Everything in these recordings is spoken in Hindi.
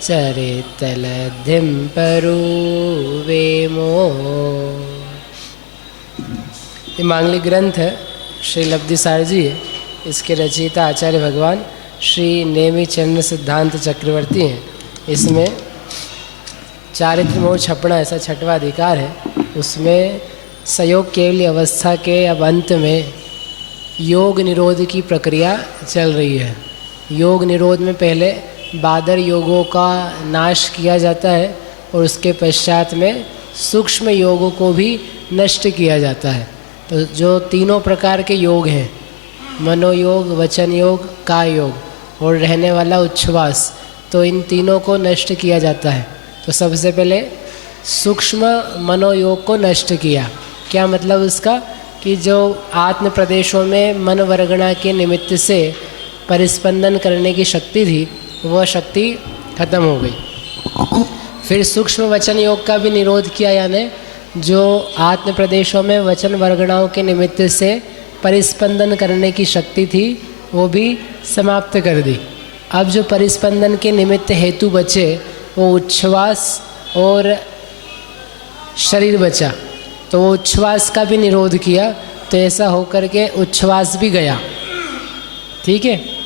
चरितलधिं परुवेमो। ये मांगलिक ग्रंथ है, श्री लब्धिसार जी है। इसके रचयिता आचार्य भगवान श्री नेमिचंद्र सिद्धांत चक्रवर्ती हैं। इसमें चारित्र मोह छपना ऐसा छठवां अधिकार है। उसमें सयोग केवली अवस्था के अब अंत में योग निरोध की प्रक्रिया चल रही है। योग निरोध में पहले बादर योगों का नाश किया जाता है और उसके पश्चात में सूक्ष्म योगों को भी नष्ट किया जाता है। तो जो तीनों प्रकार के योग हैं, मनोयोग, वचन योग, काय योग और रहने वाला उच्छ्वास, तो इन तीनों को नष्ट किया जाता है। तो सबसे पहले सूक्ष्म मनोयोग को नष्ट किया। क्या मतलब उसका? कि जो आत्म प्रदेशों में मन वर्गणा के निमित्त से परिस्पंदन करने की शक्ति थी, वह शक्ति खत्म हो गई। फिर सूक्ष्म वचन योग का भी निरोध किया, यानी जो आत्म प्रदेशों में वचन वर्गणाओं के निमित्त से परिस्पंदन करने की शक्ति थी, वो भी समाप्त कर दी। अब जो परिस्पंदन के निमित्त हेतु बचे वो उच्छ्वास और शरीर बचा, तो वो उच्छ्वास का भी निरोध किया। तो ऐसा होकर के उच्छ्वास भी गया। ठीक है।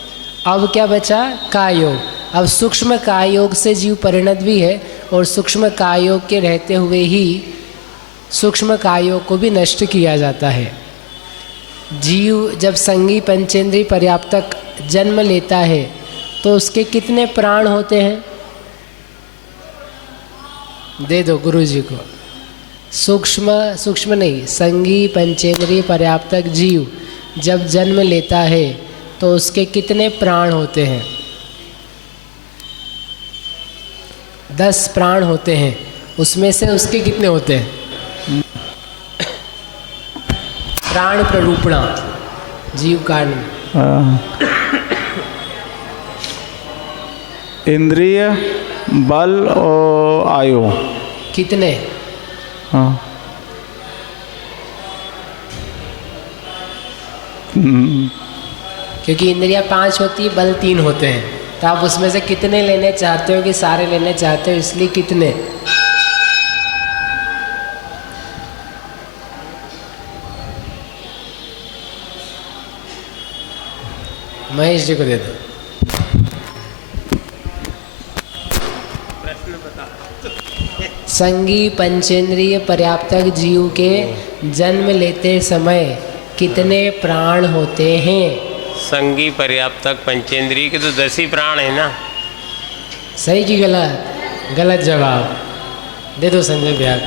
अब क्या बचा? काय योग। अब सूक्ष्म काय योग से जीव परिणत भी है और सूक्ष्म काय योग के रहते हुए ही सूक्ष्म काय योग को भी नष्ट किया जाता है। जीव जब संगी पंचेंद्रिय पर्याप्तक जन्म लेता है तो उसके कितने प्राण होते हैं? दे दो गुरु जी को। सूक्ष्म नहीं, संगी पंचेंद्रिय पर्याप्तक जीव जब जन्म लेता है तो उसके कितने प्राण होते हैं? 10 प्राण होते हैं। उसमें से उसके कितने होते हैं? प्राण प्ररूपणा जीव कारण। इंद्रिय, बल और आयु कितने? हाँ। क्योंकि इंद्रियां 5 होती है, बल 3 होते हैं, तो आप उसमें से कितने लेने चाहते हो कि सारे लेने चाहते हो, इसलिए कितने? महेश जी को दे दो। संगी पंचेंद्रिय पर्याप्तक जीव के जन्म लेते समय कितने प्राण होते हैं? संगी पर्याप्तक पंचेंद्रिय के तो 10 ही प्राण है ना। सही कि गलत? गलत जवाब। दे दो संजय भैया।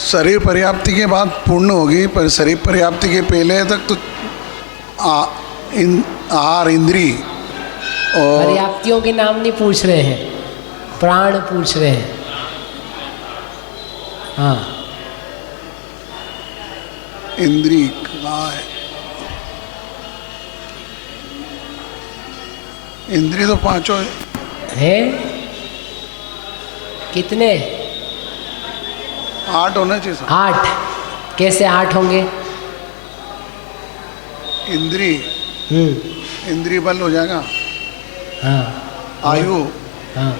शरीर पर्याप्ति के बाद पूर्ण होगी, पर शरीर पर्याप्ति के पहले तक तो आहार, इंद्री और पर्याप्तियों के नाम नहीं पूछ रहे हैं, प्राण पूछ रहे हैं। हाँ, इंद्री कहाँ है? इंद्री तो 5 है। कितने? 8 होना चाहिए सर। 8? कैसे 8 होंगे? इंद्री, इंद्री बल हो जाएगा। हाँ। आयु, हाँ।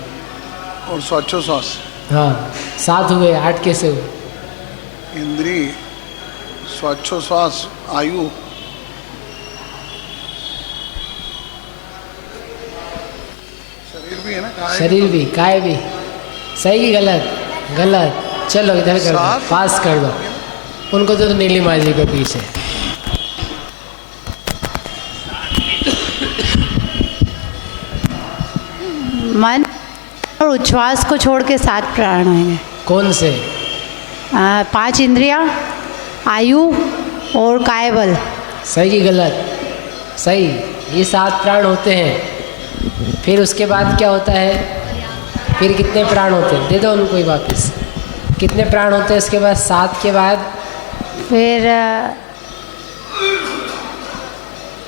और श्वासोच्छ्वास। हाँ, 7 हुए, 8 कैसे हुए? इंद्री, श्वासोच्छ्वास, आयु, शरीर भी है ना, शरीर भी, काय भी। सही कि गलत? गलत। चलो इधर कर दो, पास कर दो उनको। तो नीलिमा जी के पीछे। मन और उच्छ्वास को छोड़ के 7 प्राण होंगे। कौन से? 5 इंद्रियां, आयु और कायबल। सही कि गलत? सही। ये 7 प्राण होते हैं। फिर उसके बाद क्या होता है? फिर कितने प्राण होते हैं? दे दो उनको ही वापस। कितने प्राण होते हैं इसके बाद? 7 के बाद फिर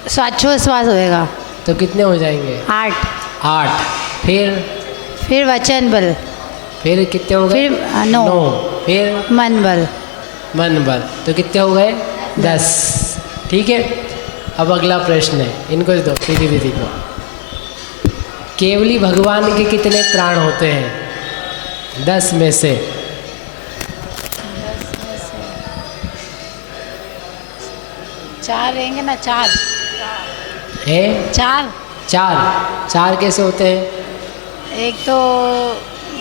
श्वासोच्छ्वास होएगा, तो कितने हो जाएंगे? 8। फिर वचन बल। फिर कितने हो गए? फिर 9। फिर मन बल। मन बल। तो कितने हो गए? 10। ठीक है। अब अगला प्रश्न है, इनको दो प्रीति दीदी को। केवली भगवान के कितने प्राण होते हैं 10 में से? 4 रहेंगे ना, 4 है 4। 4 कैसे होते हैं? एक तो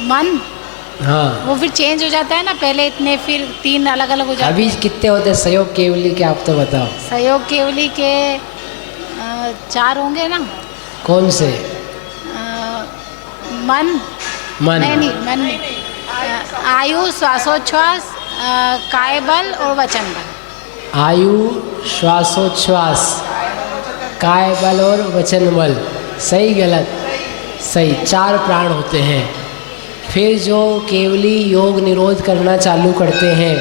मन, हाँ, वो फिर चेंज हो जाता है ना, पहले इतने फिर 3 अलग अलग हो जाते अभी हैं। कितने होते हैं सहयोग केवली के, आप तो बताओ। सहयोग केवली के 4 होंगे ना। कौन से? मन मन, नहीं, मन नहीं। आयु, श्वासोच्छ्वास, कायबल और वचन बल। आयु, श्वासोच्छ्वास, काय बल और वचन बल। सही गलत? सही। 4 प्राण होते हैं। फिर जो केवली योग निरोध करना चालू करते हैं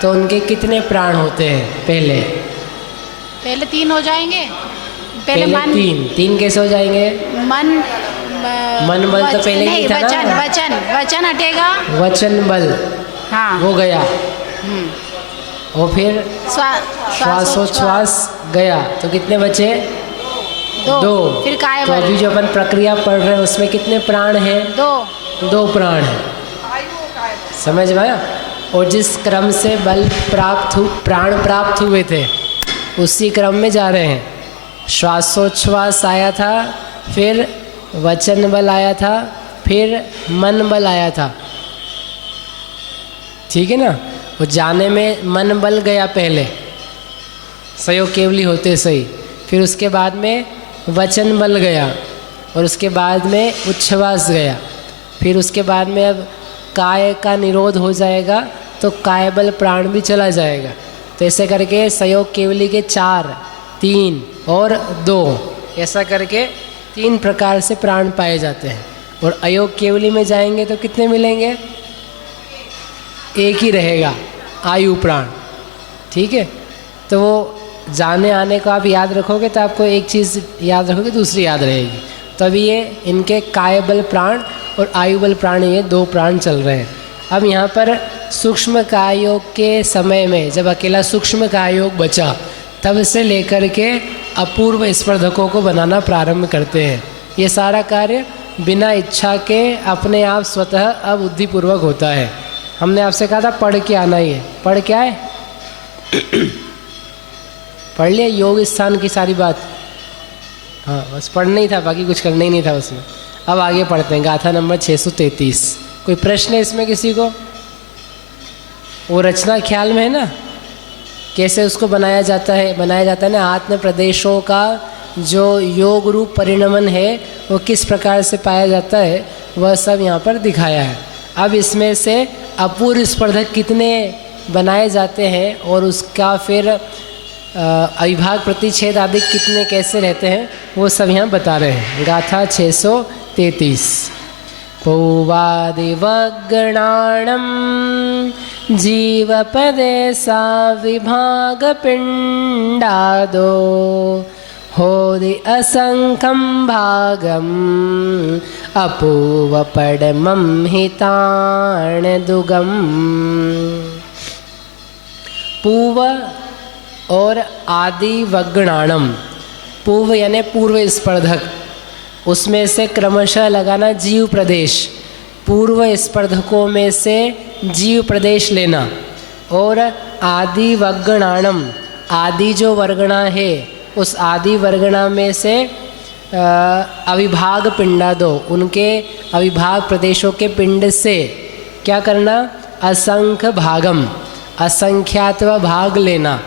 तो उनके कितने प्राण होते हैं? पहले 3 हो जाएंगे। पहले मन, 3 कैसे हो जाएंगे? मन बल तो पहले नहीं था ना। वचन हटेगा। वचन बल, हाँ, वो गया। और फिर श्वासोच्छ्वास गया, तो कितने बचे? 2। फिर काय तो बल, अभी जो अपन प्रक्रिया पढ़ रहे हैं उसमें कितने प्राण हैं? 2 प्राण हैं। समझ में आया? और जिस क्रम से बल प्राण प्राप्त हुए थे उसी क्रम में जा रहे हैं। श्वासोच्छ्वास आया था, फिर वचन बल आया था, फिर मन बल आया था। ठीक है ना? वो जाने में मन बल गया पहले, सहयोग केवली होते सही। फिर उसके बाद में वचन बल गया, और उसके बाद में उच्छ्वास गया। फिर उसके बाद में अब काय का निरोध हो जाएगा तो काय बल प्राण भी चला जाएगा। तो ऐसे करके सहयोग केवली के 4, 3 और 2, ऐसा करके 3 प्रकार से प्राण पाए जाते हैं। और अयोग केवली में जाएंगे तो कितने मिलेंगे? एक ही रहेगा, आयु प्राण। ठीक है? तो वो जाने आने को आप याद रखोगे तो आपको एक चीज़ याद रखोगे, दूसरी याद रहेगी। तभी ये इनके काय बल प्राण और आयु बल प्राण, ये 2 प्राण चल रहे हैं। अब यहाँ पर सूक्ष्म काय योग के समय में जब अकेला सूक्ष्म काय योग बचा, तब से लेकर के अपूर्व स्पर्धकों को बनाना प्रारंभ करते हैं। ये सारा कार्य बिना इच्छा के अपने आप स्वतः अब बुद्धिपूर्वक होता है। हमने आपसे कहा था पढ़ के आना ही है। पढ़ क्या है? पढ़ लिया योग स्थान की सारी बात? हाँ, बस पढ़ना ही था, बाकी कुछ करना ही नहीं था उसमें। अब आगे पढ़ते हैं गाथा नंबर 633। कोई प्रश्न है इसमें किसी को? वो रचना ख्याल में है ना, कैसे उसको बनाया जाता है ना। आत्म प्रदेशों का जो योग रूप परिणमन है वो किस प्रकार से पाया जाता है, वह सब यहाँ पर दिखाया है। अब इसमें से अपूर्व स्पर्धक कितने बनाए जाते हैं और उसका फिर अविभाग प्रतिच्छेद आदि कितने कैसे रहते हैं, वो सब यहाँ बता रहे हैं। गाथा 633। पौवादिवगणाणं जीवपदे सा विभाग पिंडादो होदि असंख्यं भागम अपूवपडमं हिताणदुगम। पूव और आदि वगणाणम, पूर्व यानी पूर्व स्पर्धक, उसमें से क्रमशः लगाना जीव प्रदेश। पूर्व स्पर्धकों में से जीव प्रदेश लेना। और आदि वगणाणम, आदि जो वर्गणा है उस आदि वर्गणा में से अविभाग पिंडा दो, उनके अविभाग प्रदेशों के पिंड से क्या करना? असंख्य भागम, असंख्यात्व भाग लेना।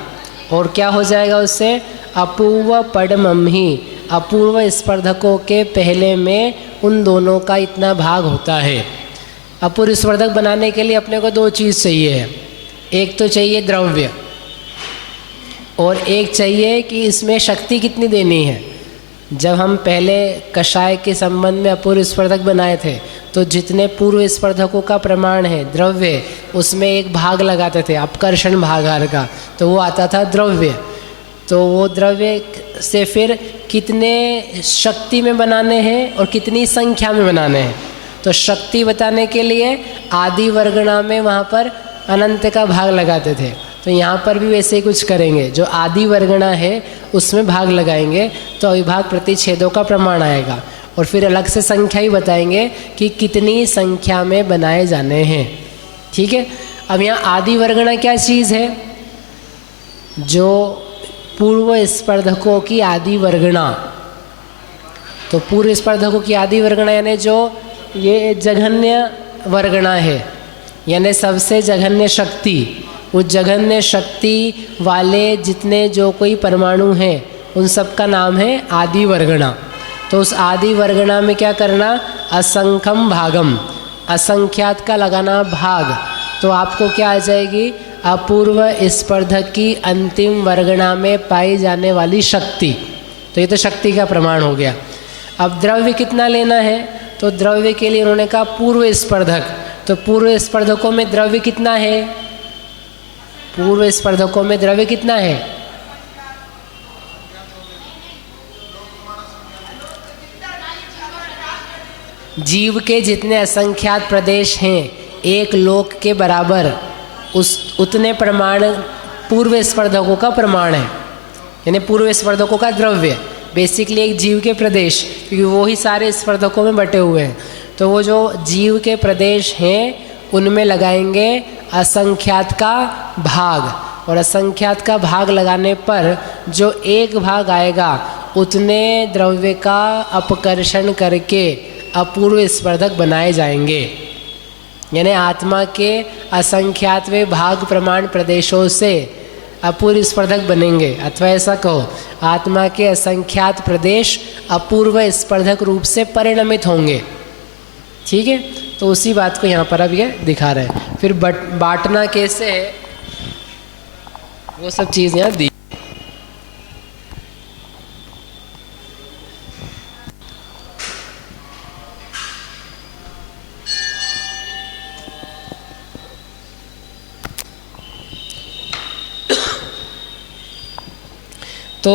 और क्या हो जाएगा उससे? अपूर्व पडमम ही, अपूर्व स्पर्धकों के पहले में उन दोनों का इतना भाग होता है। अपूर्व स्पर्धक बनाने के लिए अपने को 2 चीज़ चाहिए है। एक तो चाहिए द्रव्य, और एक चाहिए कि इसमें शक्ति कितनी देनी है। जब हम पहले कषाय के संबंध में अपूर्व स्पर्धक बनाए थे तो जितने पूर्व स्पर्धकों का प्रमाण है द्रव्य, उसमें एक भाग लगाते थे अपकर्षण भागार का, तो वो आता था द्रव्य। तो वो द्रव्य से फिर कितने शक्ति में बनाने हैं और कितनी संख्या में बनाने हैं। तो शक्ति बताने के लिए आदि वर्गणा में वहाँ पर अनंत का भाग लगाते थे। तो यहाँ पर भी वैसे ही कुछ करेंगे। जो आदि वर्गणा है उसमें भाग लगाएंगे तो अविभाग प्रतिच्छेदों का प्रमाण आएगा, और फिर अलग से संख्या ही बताएंगे कि कितनी संख्या में बनाए जाने हैं। ठीक है। अब यहाँ आदि वर्गणा क्या चीज़ है? जो पूर्व स्पर्धकों की आदि वर्गणा। तो पूर्व स्पर्धकों की आदि वर्गणा यानी जो ये जघन्य वर्गणा है, यानी सबसे जघन्य शक्ति, उस जघन्य शक्ति वाले जितने जो कोई परमाणु हैं उन सब का नाम है आदि वर्गणा। तो उस आदि वर्गणा में क्या करना? असंख्यम भागम, असंख्यात का लगाना भाग। तो आपको क्या आ जाएगी? अपूर्व स्पर्धक की अंतिम वर्गणा में पाई जाने वाली शक्ति। तो ये तो शक्ति का प्रमाण हो गया। अब द्रव्य कितना लेना है? तो द्रव्य के लिए उन्होंने कहा पूर्व स्पर्धक। तो पूर्व स्पर्धकों में द्रव्य कितना है? पूर्व स्पर्धकों में द्रव्य कितना है? जीव के जितने असंख्यात प्रदेश हैं एक लोक के बराबर, उस उतने प्रमाण पूर्व स्पर्धकों का प्रमाण है, यानी पूर्व स्पर्धकों का द्रव्य। बेसिकली एक जीव के प्रदेश, क्योंकि वो ही सारे स्पर्धकों में बटे हुए हैं। तो वो जो जीव के प्रदेश हैं उनमें लगाएंगे असंख्यात का भाग, और असंख्यात का भाग लगाने पर जो एक भाग आएगा उतने द्रव्य का अपकर्षण करके अपूर्व स्पर्धक बनाए जाएंगे। यानी आत्मा के असंख्यातवें भाग प्रमाण प्रदेशों से अपूर्व स्पर्धक बनेंगे, अथवा ऐसा कहो आत्मा के असंख्यात प्रदेश अपूर्व स्पर्धक रूप से परिणमित होंगे। ठीक है। तो उसी बात को यहाँ पर अब ये दिखा रहे हैं। फिर बांटना कैसे है वो सब चीज़ यहाँ दी। तो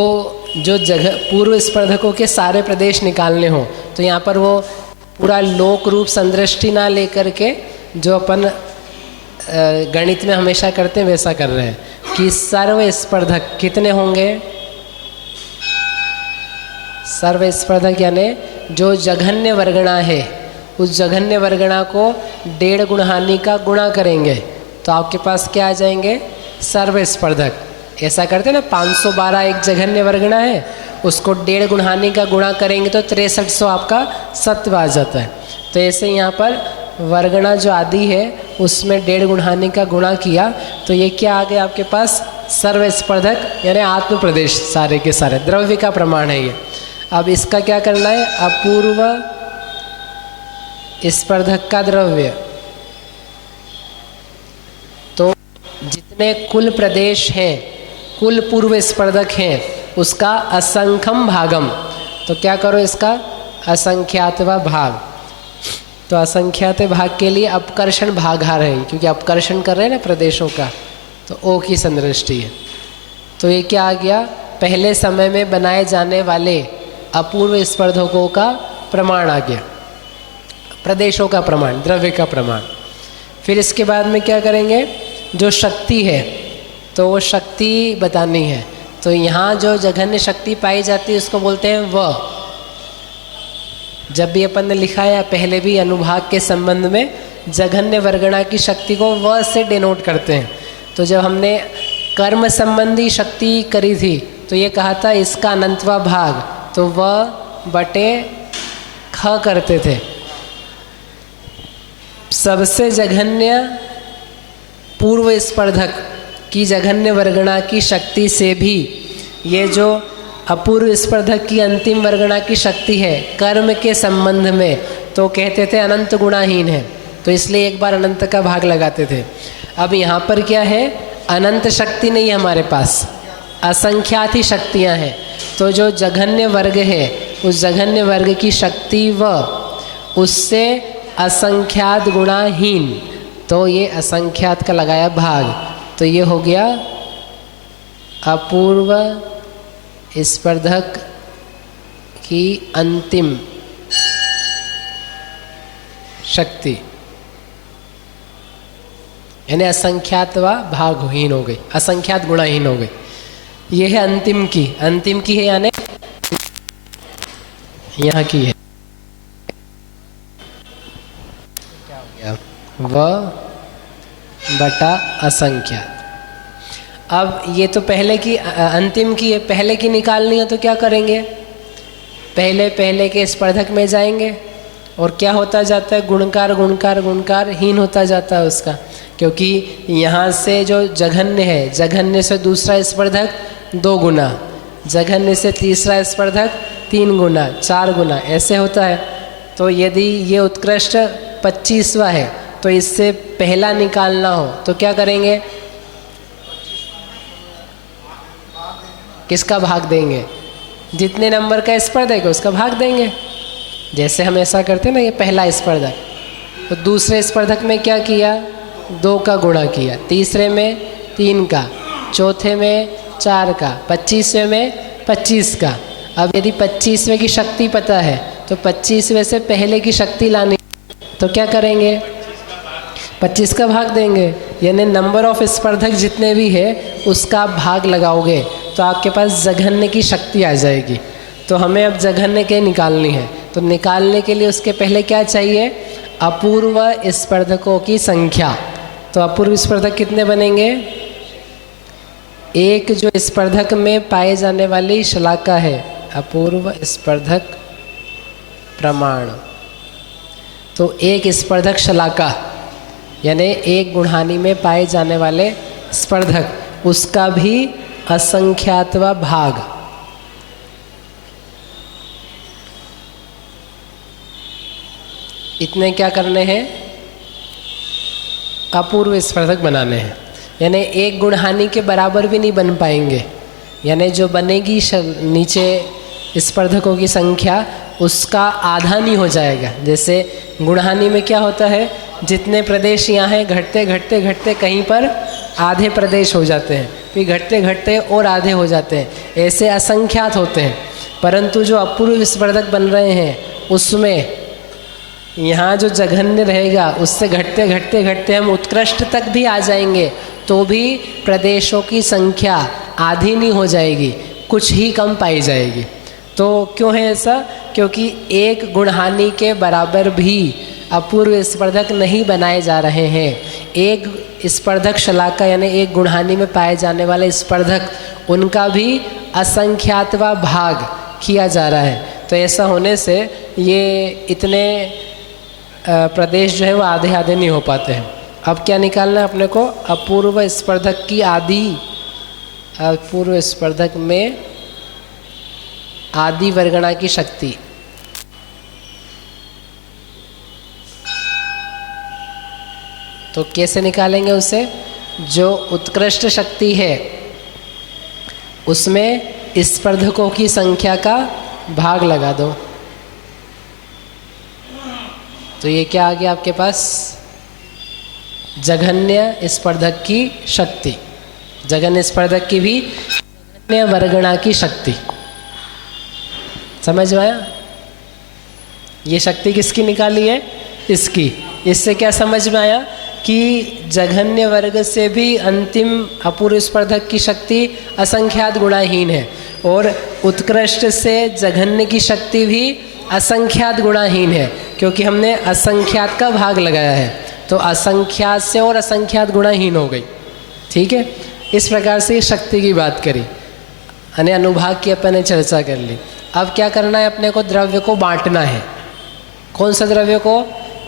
जो जगह पूर्व स्पर्धकों के सारे प्रदेश निकालने हो तो यहाँ पर वो पूरा लोक रूप संदृष्टि ना लेकर के जो अपन गणित में हमेशा करते हैं वैसा कर रहे हैं कि सर्व स्पर्धक कितने होंगे? सर्व स्पर्धक यानी जो जघन्य वर्गणा है उस जघन्य वर्गणा को 1.5 गुणहानि का गुणा करेंगे तो आपके पास क्या आ जाएंगे? सर्व स्पर्धक। ऐसा करते हैं ना, 512 एक जघन्य वर्गणा है, उसको 1.5 गुणहानि का गुणा करेंगे तो 6300 आपका सत्व आ जाता है। तो ऐसे यहाँ पर वर्गणा जो आदि है उसमें 1.5 गुणहानि का गुणा किया तो ये क्या आ गया आपके पास? सर्व स्पर्धक यानी आत्म प्रदेश, सारे के सारे द्रव्य का प्रमाण है ये। अब इसका क्या करना है? अपूर्व स्पर्धक का द्रव्य। तो जितने कुल प्रदेश हैं, कुल पूर्व स्पर्धक हैं, उसका असंख्यम भागम। तो क्या करो इसका? असंख्यातवा भाग। तो असंख्यात भाग के लिए अपकर्षण भागार है, क्योंकि अपकर्षण कर रहे हैं ना प्रदेशों का, तो ओ की संदृष्टि है। तो ये क्या आ गया? पहले समय में बनाए जाने वाले अपूर्व स्पर्धकों का प्रमाण आ गया, प्रदेशों का प्रमाण, द्रव्य का प्रमाण। फिर इसके बाद में क्या करेंगे? जो शक्ति है तो वो शक्ति बतानी है। तो यहाँ जो जघन्य शक्ति पाई जाती है उसको बोलते हैं व। जब भी अपन ने लिखा है पहले भी अनुभाग के संबंध में जघन्य वर्गणा की शक्ति को व से डिनोट करते हैं। तो जब हमने कर्म संबंधी शक्ति करी थी तो ये कहा था इसका अनंतवा भाग, तो व बटे ख करते थे। सबसे जघन्य पूर्व स्पर्धक की जघन्य वर्गणा की शक्ति से भी ये जो अपूर्व स्पर्धक की अंतिम वर्गणा की शक्ति है कर्म के संबंध में, तो कहते थे अनंत गुणाहीन है, तो इसलिए एक बार अनंत का भाग लगाते थे। अब यहाँ पर क्या है? अनंत शक्ति नहीं है हमारे पास, असंख्यात ही शक्तियाँ हैं। तो जो जघन्य वर्ग है उस जघन्य वर्ग की शक्ति व उससे असंख्यात गुणाहीन, तो ये असंख्यात का लगाया भाग, तो ये हो गया अपूर्व स्पर्धक की अंतिम शक्ति। यानी असंख्यात व भागहीन हो गई, असंख्यात गुणाहीन हो गई। ये है अंतिम की, अंतिम की है यानी यहाँ की है व बटा असंख्यात। अब ये तो पहले की अंतिम की है, पहले की निकालनी है तो क्या करेंगे, पहले के स्पर्धक में जाएंगे और क्या होता जाता है, गुणकार गुणकार गुणकार हीन होता जाता है उसका, क्योंकि यहाँ से जो जघन्य है, जघन्य से दूसरा स्पर्धक 2 गुना, जघन्य से तीसरा स्पर्धक 3 गुना, 4 गुना, ऐसे होता है। तो यदि ये उत्कृष्ट 25वां है तो इससे पहला निकालना हो तो क्या करेंगे, किसका भाग देंगे, जितने नंबर का स्पर्धक है उसका भाग देंगे। जैसे हम ऐसा करते हैं ना, ये पहला स्पर्धक, तो दूसरे स्पर्धक में क्या किया, 2 का गुणा किया, तीसरे में 3 का, चौथे में 4 का, 25वें में 25 का। अब यदि 25वें की शक्ति पता है तो 25वें से पहले की शक्ति लानी, तो क्या करेंगे, 25 का भाग देंगे, यानी नंबर ऑफ स्पर्धक जितने भी है उसका भाग लगाओगे तो आपके पास जघन्य की शक्ति आ जाएगी। तो हमें अब जघन्य के निकालनी है, तो निकालने के लिए उसके पहले क्या चाहिए, अपूर्व स्पर्धकों की संख्या। तो अपूर्व स्पर्धक कितने बनेंगे, एक जो स्पर्धक में पाए जाने वाली शलाका है, अपूर्व स्पर्धक प्रमाण, तो एक स्पर्धक शलाका यानी एक गुणहानि में पाए जाने वाले स्पर्धक, उसका भी असंख्यातवा भाग। इतने क्या करने हैं, अपूर्व स्पर्धक बनाने हैं, यानी एक गुणहानि के बराबर भी नहीं बन पाएंगे, यानी जो बनेगी नीचे स्पर्धकों की संख्या उसका आधा नहीं हो जाएगा। जैसे गुणहानि में क्या होता है, जितने प्रदेश यहाँ हैं घटते घटते घटते कहीं पर आधे प्रदेश हो जाते हैं, फिर घटते घटते और आधे हो जाते हैं, ऐसे असंख्यात होते हैं। परंतु जो अपूर्व स्पर्धक बन रहे हैं उसमें यहाँ जो जघन्य रहेगा उससे घटते घटते घटते हम उत्कृष्ट तक भी आ जाएंगे तो भी प्रदेशों की संख्या आधी नहीं हो जाएगी, कुछ ही कम पाई जाएगी। तो क्यों है ऐसा, क्योंकि एक गुणहानि के बराबर भी अपूर्व स्पर्धक नहीं बनाए जा रहे हैं। एक स्पर्धक शलाका यानी एक गुणहानि में पाए जाने वाले स्पर्धक, उनका भी असंख्यातवा भाग किया जा रहा है। तो ऐसा होने से ये इतने प्रदेश जो है वो आधे आधे नहीं हो पाते हैं। अब क्या निकालना है अपने को, अपूर्व स्पर्धक की आदि, अपूर्व स्पर्धक में आदि वर्गणा की शक्ति। तो कैसे निकालेंगे उसे, जो उत्कृष्ट शक्ति है उसमें स्पर्धकों की संख्या का भाग लगा दो। तो ये क्या आ गया आपके पास, जघन्य स्पर्धक की शक्ति, जघन्य स्पर्धक की भी जघन्य वर्गणा की शक्ति। समझ में आया, ये शक्ति किसकी निकाली है, इसकी। इससे क्या समझ में आया कि जघन्य वर्ग से भी अंतिम अपूर्व स्पर्धक की शक्ति असंख्यात गुणाहीन है और उत्कृष्ट से जघन्य की शक्ति भी असंख्यात गुणाहीन है, क्योंकि हमने असंख्यात का भाग लगाया है। तो असंख्यात से और असंख्यात गुणाहीन हो गई। ठीक है, इस प्रकार से शक्ति की बात करी, यानी अनुभाग की अपन ने चर्चा कर ली। अब क्या करना है, अपने को द्रव्य को बांटना है। कौन सा द्रव्य को,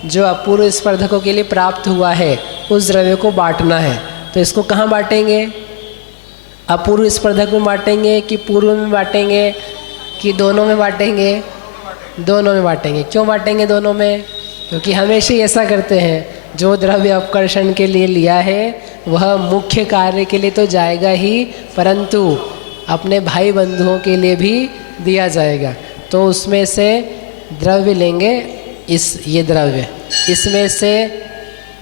जो अपूर्व स्पर्धकों के लिए प्राप्त हुआ है उस द्रव्य को बांटना है। तो इसको कहाँ बांटेंगे, अपूर्व स्पर्धक में बांटेंगे कि पूर्व में बांटेंगे कि दोनों में बांटेंगे, दोनों में बांटेंगे। क्यों बांटेंगे दोनों में, क्योंकि हमेशा ही ऐसा करते हैं, जो द्रव्य अपकर्षण के लिए लिया है वह मुख्य कार्य के लिए तो जाएगा ही, परंतु अपने भाई बंधुओं के लिए भी दिया जाएगा। तो उसमें से द्रव्य लेंगे, ये द्रव्य, इसमें से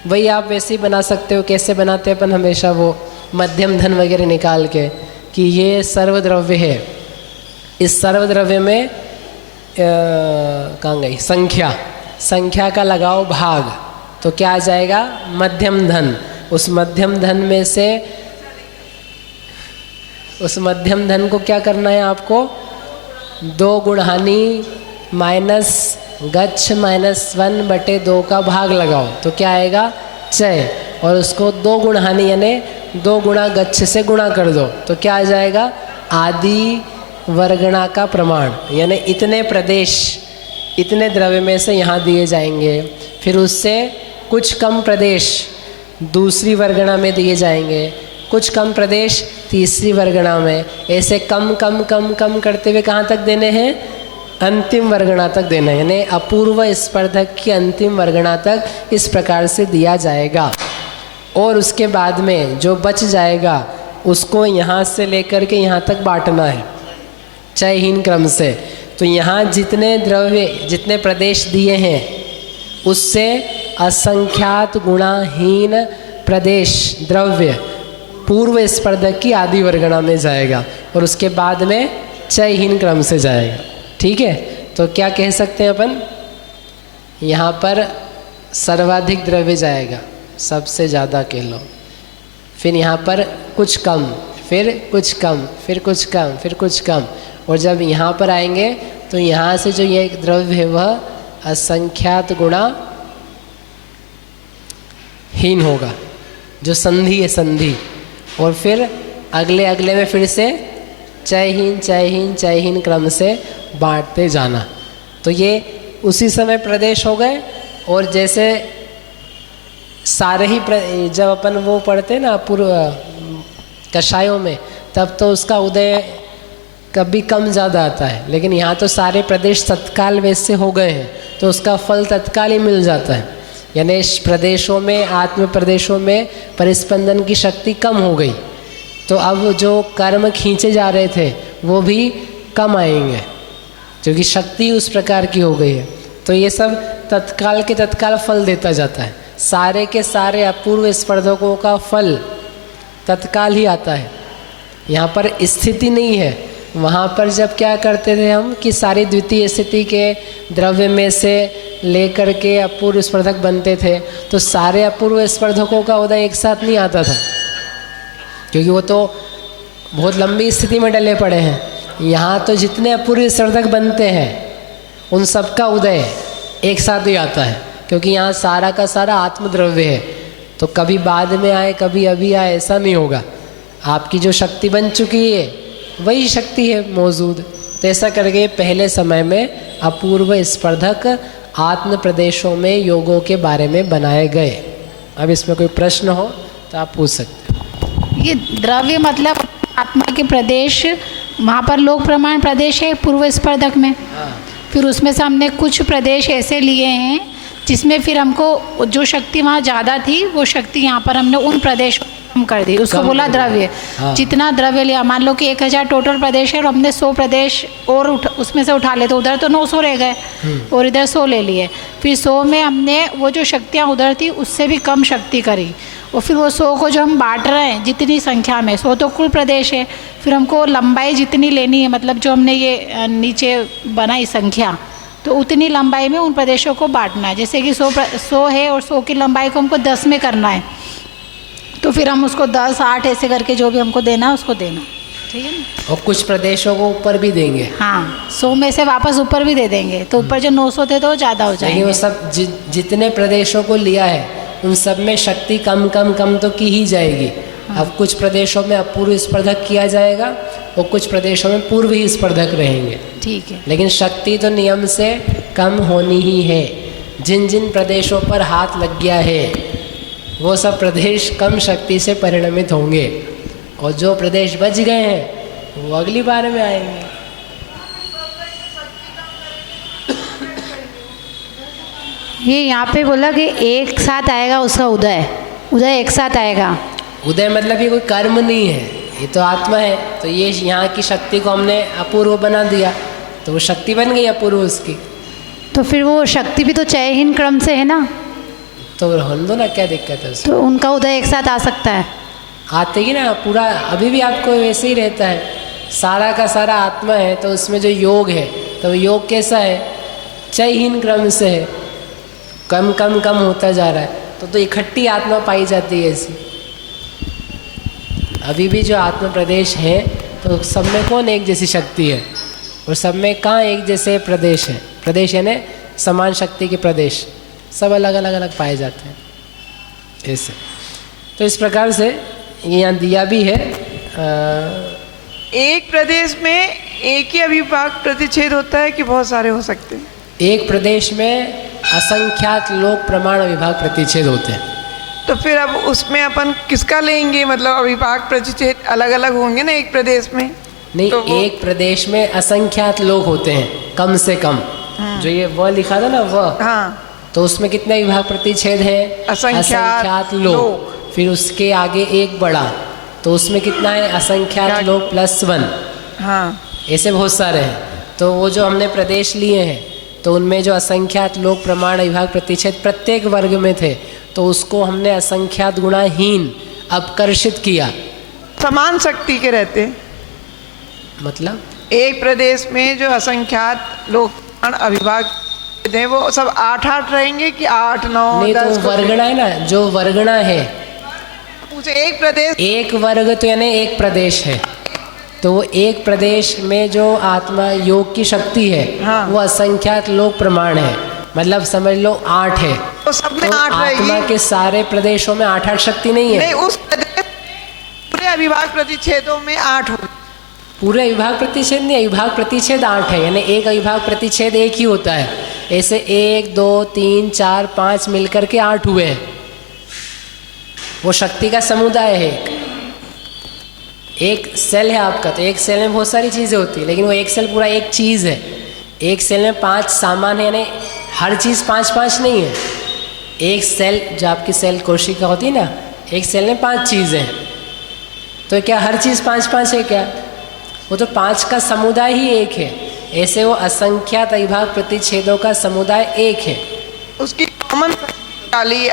वही आप वैसे ही बना सकते हो। कैसे बनाते हैं अपन हमेशा, वो मध्यम धन वगैरह निकाल के कि ये सर्वद्रव्य है, इस सर्वद्रव्य में कहाँ गई संख्या, संख्या का लगाओ भाग, तो क्या आ जाएगा, मध्यम धन। उस मध्यम धन में से उस मध्यम धन को क्या करना है आपको? 2 गुणहानि माइनस गच्छ माइनस 1/2 का भाग लगाओ तो क्या आएगा? चय। और उसको 2 गुणहानि यानी 2 गुणा गच्छ से गुणा कर दो तो क्या आ जाएगा? आदि वर्गणा का प्रमाण, यानी इतने प्रदेश इतने द्रव्य में से यहाँ दिए जाएंगे, फिर उससे कुछ कम प्रदेश दूसरी वर्गणा में दिए जाएंगे, कुछ कम प्रदेश तीसरी वर्गणा में, ऐसे कम कम कम कम करते हुए कहाँ तक देने हैं? अंतिम वर्गणा तक देना है, यानी अपूर्व स्पर्धक की अंतिम वर्गणा तक इस प्रकार से दिया जाएगा। और उसके बाद में जो बच जाएगा उसको यहाँ से लेकर के यहाँ तक बांटना है चयहीन क्रम से। तो यहाँ जितने द्रव्य जितने प्रदेश दिए हैं उससे असंख्यात गुणाहीन प्रदेश द्रव्य पूर्व स्पर्धक की आदि वर्गणा में जाएगा और उसके बाद में चयहीन क्रम से जाएगा। ठीक है, तो क्या कह सकते हैं अपन? यहाँ पर सर्वाधिक द्रव्य जाएगा, सबसे ज़्यादा कह लो, फिर यहाँ पर कुछ कम, फिर कुछ कम, फिर कुछ कम, फिर कुछ कम, और जब यहाँ पर आएंगे तो यहाँ से जो ये द्रव्य है वह असंख्यात गुणा हीन होगा, जो संधि है संधि, और फिर अगले अगले में फिर से चयहीन चयहीन चयहीन क्रम से बांटते जाना। तो ये उसी समय प्रदेश हो गए। और जैसे सारे ही जब अपन वो पढ़ते ना पूर्व कषायों में, तब तो उसका उदय कभी कम ज़्यादा आता है, लेकिन यहाँ तो सारे प्रदेश तत्काल वैसे हो गए हैं तो उसका फल तत्काल ही मिल जाता है। यानी इस प्रदेशों में आत्म प्रदेशों में परिस्पंदन की शक्ति कम हो गई, तो अब जो कर्म खींचे जा रहे थे वो भी कम आएंगे क्योंकि शक्ति उस प्रकार की हो गई है। तो ये सब तत्काल के तत्काल फल देता जाता है। सारे के सारे अपूर्व स्पर्धकों का फल तत्काल ही आता है, यहाँ पर स्थिति नहीं है। वहाँ पर जब क्या करते थे हम कि सारी द्वितीय स्थिति के द्रव्य में से लेकर के अपूर्व स्पर्धक बनते थे, तो सारे अपूर्व स्पर्धकों का उदय एक साथ नहीं आता था क्योंकि वो तो बहुत लंबी स्थिति में डले पड़े हैं। यहाँ तो जितने अपूर्व स्पर्धक बनते हैं उन सब का उदय एक साथ ही आता है क्योंकि यहाँ सारा का सारा आत्मद्रव्य है। तो कभी बाद में आए कभी अभी आए ऐसा नहीं होगा। आपकी जो शक्ति बन चुकी है वही शक्ति है मौजूद। तो ऐसा करके पहले समय में अपूर्व स्पर्धक आत्म प्रदेशों में योगों के बारे में बनाए गए। अब इसमें कोई प्रश्न हो तो आप पूछ सकते हैं। ये द्रव्य मतलब आत्मा के प्रदेश, वहाँ पर लोक प्रमाण प्रदेश है पूर्व स्पर्धक में। फिर उसमें से हमने कुछ प्रदेश ऐसे लिए हैं जिसमें फिर हमको जो शक्ति वहाँ ज़्यादा थी वो शक्ति यहाँ पर हमने उन प्रदेश को कम कर दी, उसको बोला द्रव्य। जितना द्रव्य लिया, मान लो कि 1000 टोटल प्रदेश है और हमने 100 प्रदेश और उसमें से उठा ले तो उधर तो 900 रह गए और इधर 100 ले लिए। फिर 100 में हमने वो जो शक्तियाँ उधर थी उससे भी कम शक्ति करी और फिर वो 100 को जो हम बांट रहे हैं जितनी संख्या में, 100 तो कुल प्रदेश है, फिर हमको लंबाई जितनी लेनी है, मतलब जो हमने ये नीचे बनाई संख्या, तो उतनी लंबाई में उन प्रदेशों को बांटना है। जैसे कि 100 है और 100 की लंबाई को हमको 10 में करना है, तो फिर हम उसको 10, 8 ऐसे करके जो भी हमको देना है उसको देना, ठीक है ना। और कुछ प्रदेशों को ऊपर भी देंगे। हाँ, 100 में से वापस ऊपर भी दे देंगे, तो ऊपर जो 900 थे तो वो ज़्यादा हो जाएंगे। वो सब जितने प्रदेशों को लिया है उन सब में शक्ति कम कम कम तो की ही जाएगी। अब कुछ प्रदेशों में अपूर्व स्पर्धक किया जाएगा और कुछ प्रदेशों में पूर्व ही स्पर्धक रहेंगे, ठीक है। लेकिन शक्ति तो नियम से कम होनी ही है। जिन जिन प्रदेशों पर हाथ लग गया है वो सब प्रदेश कम शक्ति से परिणमित होंगे और जो प्रदेश बच गए हैं वो अगली बार में आएंगे। ये यहाँ पे बोला कि एक साथ आएगा उसका उदय, उदय एक साथ आएगा। उदय मतलब ये कोई कर्म नहीं है, ये तो आत्मा है। तो ये यहाँ की शक्ति को हमने अपूर्व बना दिया तो वो शक्ति बन गई अपूर्व उसकी। तो फिर वो शक्ति भी तो चयहीन क्रम से है ना, तो हम दो ना, क्या दिक्कत है उसमें? तो उनका उदय एक साथ आ सकता है। आते ही ना पूरा, अभी भी आपको वैसे ही रहता है। सारा का सारा आत्मा है तो उसमें जो योग है तो वो योग कैसा है? चयहीन क्रम से है, कम कम कम होता जा रहा है। तो इकट्ठी आत्मा पाई जाती है ऐसी। अभी भी जो आत्म प्रदेश है तो सब में कौन एक जैसी शक्ति है, और सब में कहाँ एक जैसे प्रदेश है। प्रदेश यानी समान शक्ति के प्रदेश, सब अलग अलग अलग पाए जाते हैं ऐसे। तो इस प्रकार से यहाँ दिया भी है। एक प्रदेश में एक ही अविभाग प्रतिच्छेद होता है कि बहुत सारे हो सकते हैं? एक प्रदेश में असंख्यात लोक प्रमाण अविभाग प्रतिच्छेद होते हैं। तो फिर अब उसमें अपन किसका लेंगे, मतलब अविभाग प्रतिच्छेद अलग अलग होंगे ना एक प्रदेश में? नहीं, तो एक प्रदेश में असंख्यात लोग होते हैं कम से कम। जो ये व लिखा था ना व, हाँ, तो उसमें कितने विभाग प्रतिच्छेद है? असंख्यात लोग। फिर उसके आगे एक बड़ा, तो उसमें कितना है? असंख्यात लोग प्लस 1। हाँ, ऐसे बहुत सारे हैं। तो वो जो हमने प्रदेश लिए हैं तो उनमें जो असंख्यात लोक प्रमाण विभाग प्रतिच्छेद प्रत्येक वर्ग में थे, तो उसको हमने असंख्यात गुणाहीन अपकर्षित किया। समान शक्ति के रहते, मतलब एक प्रदेश में जो असंख्यात लोग अविभाग हैं वो सब 8-8 रहेंगे कि 8, 9, नहीं, 10? तो वर्गणा है ना, जो वर्गणा है, मुझे एक प्रदेश, एक वर्ग तो यानी एक प्रदेश है, तो वो एक प्रदेश में जो आत्मा योग की शक्ति है, हाँ, वो असंख्यात लोक प्रमाण है। मतलब समझ लो 8 है, तो सब में तो 8 आत्मा रहेगी। के सारे प्रदेशों में 8-8 शक्ति नहीं है। नहीं, उस प्रदेश पूरे अविभाग प्रतिच्छेदों में 8 हो। पूरे विभाग प्रतिच्छेद नहीं, विभाग प्रतिच्छेद 8 है, यानी एक विभाग प्रतिच्छेद एक ही होता है। ऐसे 1, 2, 3, 4, 5 मिलकर के 8 हुए हैं। वो शक्ति का समुदाय है। एक सेल है आपका, तो एक सेल में बहुत सारी चीज़ें होती है, लेकिन वो एक सेल पूरा एक चीज़ है। एक सेल में 5 सामान है, यानी हर चीज़ 5-5 नहीं है। एक सेल जो आपकी सेल कोशिका होती है ना, एक सेल में 5 चीज़ें हैं, तो क्या हर चीज़ 5-5 है क्या? वो तो 5 का समुदाय ही एक है। ऐसे वो असंख्यात विभाग प्रतिच्छेदों का समुदाय एक है। उसकी कॉमन वाली